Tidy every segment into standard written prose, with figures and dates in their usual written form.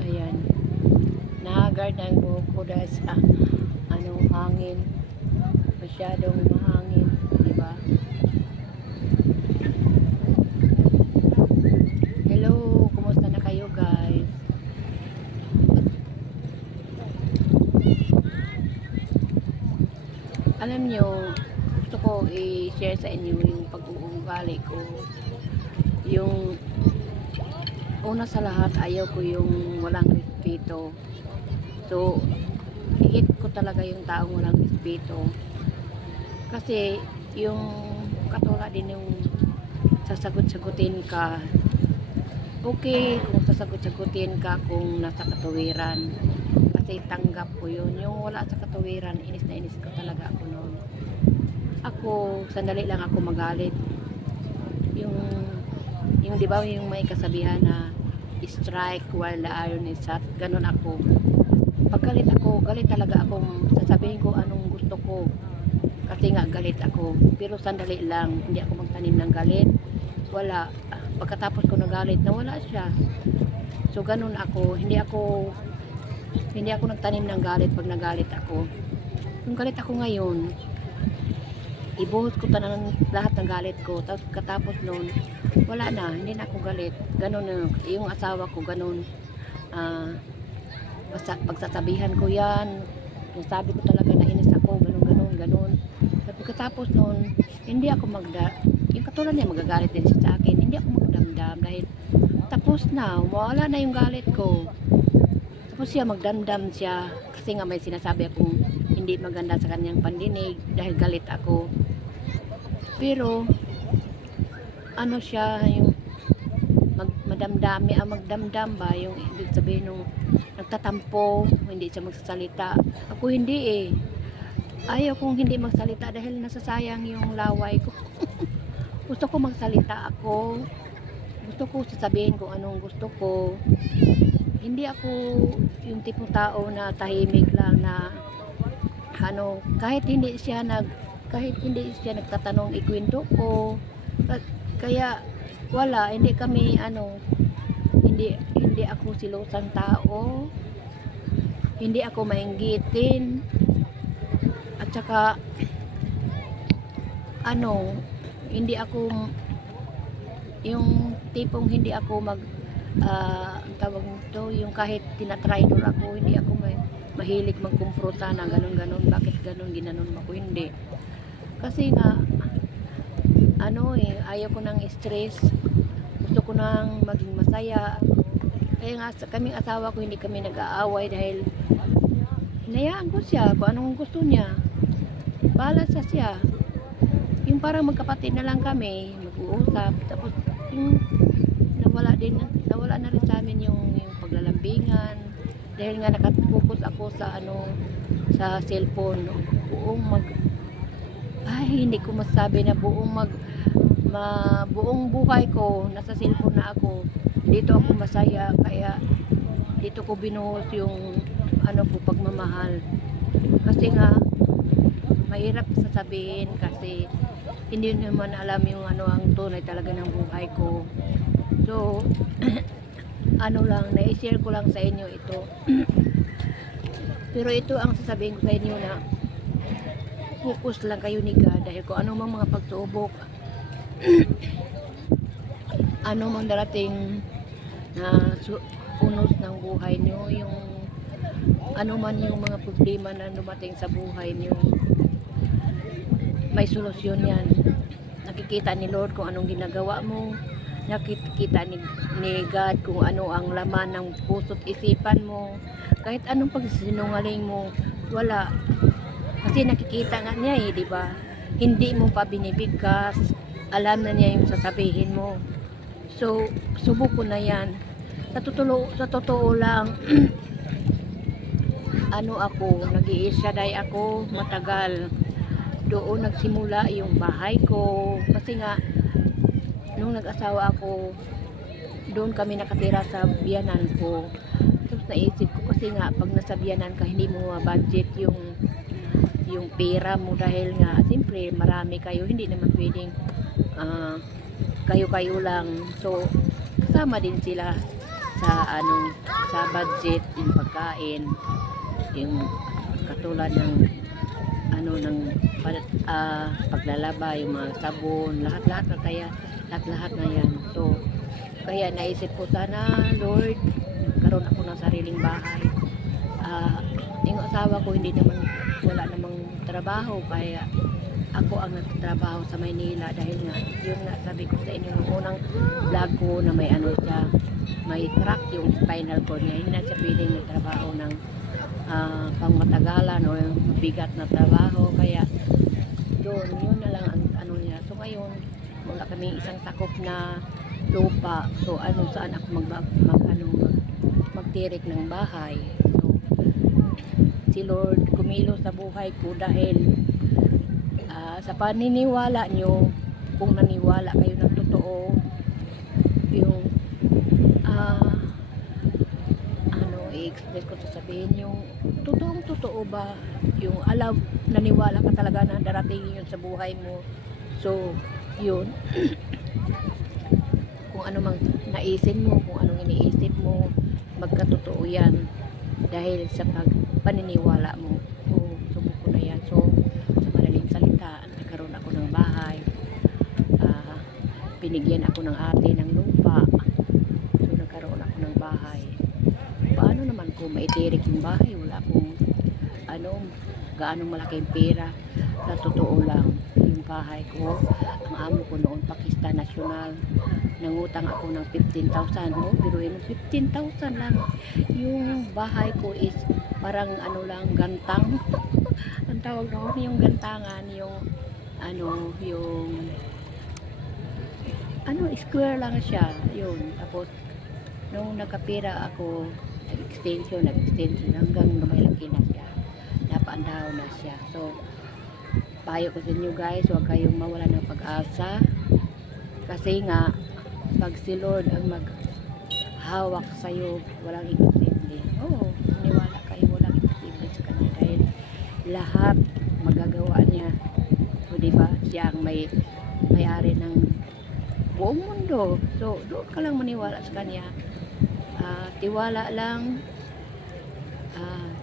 Ayan, nahagard ang buhok ko dahil sa hangin. Masyadong mahangin, di ba? Hello, kumusta na kayo guys? Alam nyo, gusto ko i-share sa inyo yung pag-uugali ko. Yung una sa lahat, ayaw ko yung walang respeto. So, higit ko talaga yung taong walang respeto. Kasi, yung katulad din yung sasagot-sagutin ka. Okay, kung sasagot-sagutin ka kung nasa katuwiran. Kasi tanggap ko yun. Yung wala sa katuwiran, inis na inis ko talaga ako noon. Ako, sandali lang ako magalit. Yung di ba yung may kasabihan na strike while the iron is hot, ganun ako. Pag galit ako, galit talaga akong sasabihin ko anong gusto ko. Kasi nga galit ako. Pero sandali lang, hindi ako magtanim ng galit. Wala. Pagkatapos ko nagalit, nawala siya. So ganun ako, hindi ako nagtanim ng galit pag nagalit ako. Yung galit ako ngayon, ibuhos ko lahat ng galit ko. Tapos katapos noon, wala na, hindi na ako galit. Ganun na, yung asawa ko ganun. Pagsasabihan ko yan, yung sabi ko talaga na inis ako, ganun. Tapos katapos noon, hindi ako yung katulad niya magagalit din siya sa akin, hindi ako magdamdam dahil tapos na, wala na yung galit ko. Tapos siya magdamdam siya kasi nga may sinasabi akong hindi maganda sa kanyang pandinig dahil galit ako. Pero ano siya, yung magdamdam ba, yung ibig sabihin nung nagtatampo, hindi siya magsasalita. Ako hindi eh. Ayaw kong hindi magsalita dahil nasasayang yung laway ko. Gusto ko magsalita ako. Gusto ko sasabihin kung anong gusto ko. Hindi ako yung tipong tao na tahimik lang na kahit hindi siya nagtatanong, ikwento ko. Kaya wala, hindi kami hindi ako silosang tao. Hindi ako mainggitin. At saka hindi ako yung tipong hindi ako tawag nito, yung kahit tinatraidor ako, hindi ako mahilig magkumpronta na ganun, bakit ganun, ginanon ako, hindi. Kasi nga ayaw ko ng stress, gusto ko nang maging masaya. Kaya nga kaming asawa ko hindi kami nag-aaway dahil hinayaan ko siya kung anong gusto niya, bahala siya. Yung parang magkapatid na lang kami, mag-uusap. Tapos yung nawala na rin sa amin yung paglalambingan dahil nga nakapokus ako sa sa cellphone. Hindi ko masabi na buong buhay ko nasa cellphone na ako. Dito ako masaya, kaya dito ko binuhos yung pagmamahal. Kasi nga mahirap sasabihin kasi hindi naman alam yung ang tunay talaga ng buhay ko. So na-share ko lang sa inyo ito. Pero ito ang sasabihin ko sa inyo na focus lang kayo ni God dahil kung ano mang mga pagsubok, ano mang darating na unos ng buhay nyo, yung ano man yung mga problema na dumating sa buhay nyo, may solusyon yan. Nakikita ni Lord kung anong ginagawa mo, nakikita ni God kung ano ang laman ng puso't isipan mo. Kahit anong pagsinungaling mo, wala. Kasi nakikita nga niya di ba? Hindi mo pa binibigkas, alam na niya yung sasabihin mo. So, subok ko na yan. Sa totoo lang, nag-iisyaday ako matagal. Doon nagsimula yung bahay ko. Kasi nga, nung nag-asawa ako, doon kami nakatira sa biyanan ko. Tapos naisip ko kasi nga, pag nasa biyanan ka, hindi mo ma-budget yung pera mo dahil nga, siyempre, marami kayo. Hindi naman pwedeng kayo-kayo lang. So, kasama din sila sa sa budget yung pagkain, yung katulad ng ng paglalaba, yung mga sabon, lahat-lahat na kaya lahat na yan. So kaya naisip ko, sana Lord, karoon ako ng sariling bahay. Yung asawa ko wala namang trabaho, kaya ako ang nagtatrabaho sa Maynila dahil nga, yun nga sabi ko sa inyo nung unang vlog ko na may crack yung spinal cord niya, hindi na siya pwedeng magtrabaho ng pangmatagalan o mabigat na trabaho, kaya yun na lang ang niya. So ngayon, wala kami isang takop na lupa, so saan ako magtirik ng bahay. So si Lord kumilos sa buhay ko dahil sa paniniwala nyo, kung naniwala kayo ng totoo, yung i-express ko sasabihin yung totoo ba, yung naniwala ka talaga na darating yun sa buhay mo. So yun, kung ano mang naisin mo, kung anong iniisip mo, magkatotoo yan dahil sa paniniwala mo. Subok ko na yan. So sa madaling salita, nagkaroon ako ng bahay, binigyan ako ng ate ng lupa, so nagkaroon ako ng bahay. Paano naman ko maitirik yung bahay? Wala akong gaanong malaking pera. Sa totoo lang, yung bahay ko, ang amo ko noon Pakistan National, nangutang ako ng 15,000. Biruin mo, 15,000 lang. Yung bahay ko is parang lang, gantang. Ang tawag noon, yung gantangan, yung square lang siya, yun. Tapos nung nagkapira ako, nag-extension hanggang lumalaki na siya, napaandaw na siya. So payo ko sa inyo guys, huwag kayong mawala ng pag-asa, kasi nga pag si Lord ang maghawak sa'yo, walang imposible. Maniwala kayo, walang imposible sa kanya dahil lahat magagawa niya. So diba, siya ang may-ari ng buong mundo. So doon ka lang maniwala sa kanya, tiwala lang,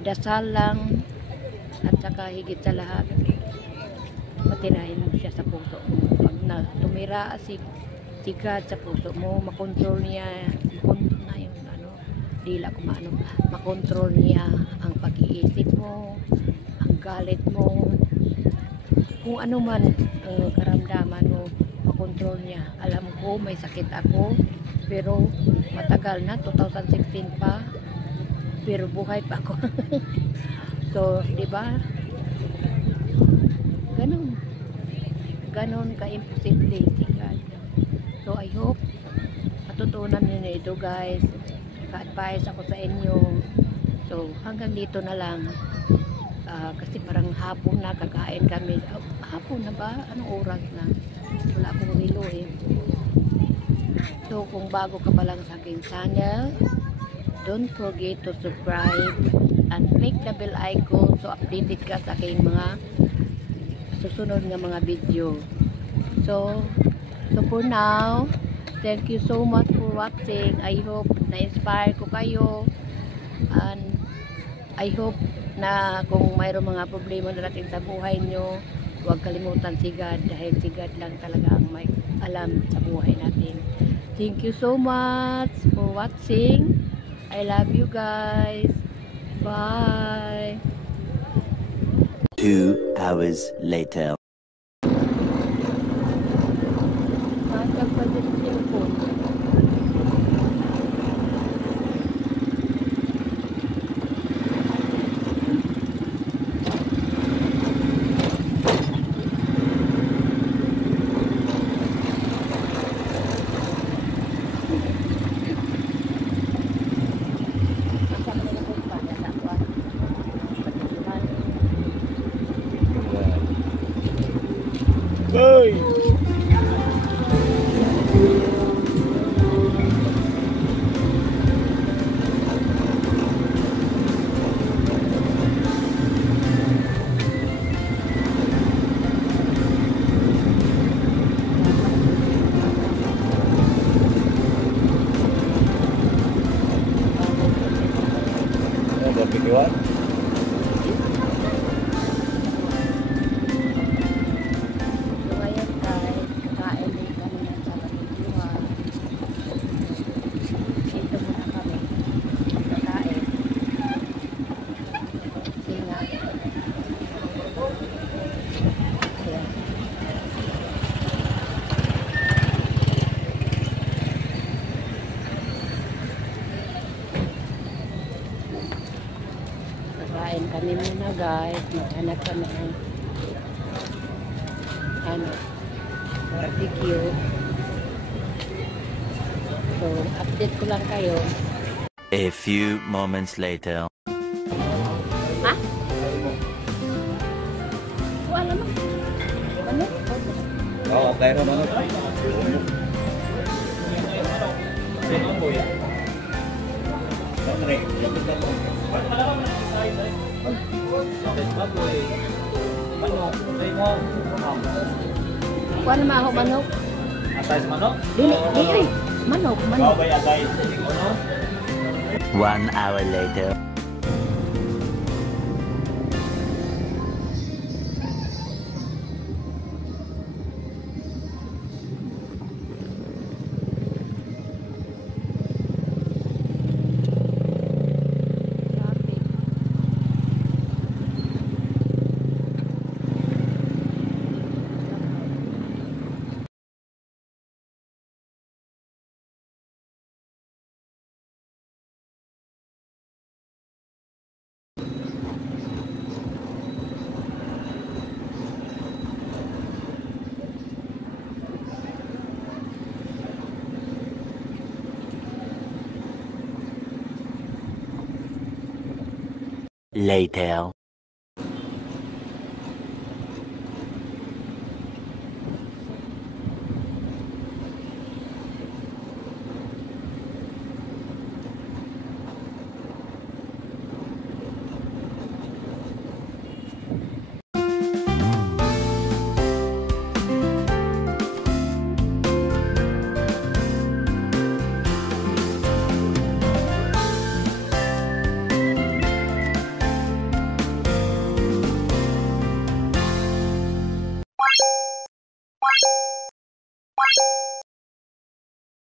dasal lang, at saka higit sa lahat, matirahin mo siya sa puso mo. Pag tumira si God sa puso mo, makontrol niya, makontrol niya ang pag-iisip mo, ang galit mo, kung ano man ang karamdaman mo, makontrol niya. Alam ko may sakit ako, pero matagal na, 2016 pa, pero buhay pa ako. So di ba, ganon ka-imposible si God. So I hope matutunan niyo ito guys, ka-advise ako sa inyo. So hanggang dito na lang, kasi parang hapon na, kakain kami. Hapon na ba? Anong oras na? Wala akong relo eh. So kung bago ka pa lang sa aking channel, don't forget to subscribe and click the bell icon so updated ka sa aking mga susunod nga mga video. So for now, thank you so much for watching. I hope na-inspire ko kayo, and I hope na kung mayroong mga problema na natin sa buhay nyo, huwag kalimutan si God, dahil si God lang talaga ang may alam sa buhay natin. Thank you so much for watching. I love you guys. Bye. 2 hours later. Iwan? So ngayon guys, kakain din kami ng salad. Dito muna kami. Kakain. Kasi nga. Ayan. Kakain kami muna guys. Maghanap kami ng barbecue. So, update ko lang kayo. A few moments later. Ha? Wala mo. Ano? Oo, apply na manok. Kuha naman ako manok. Asay sa manok? Dili, dili. Manok, manok. Babay asay. 1 hour later. Traffic. Later.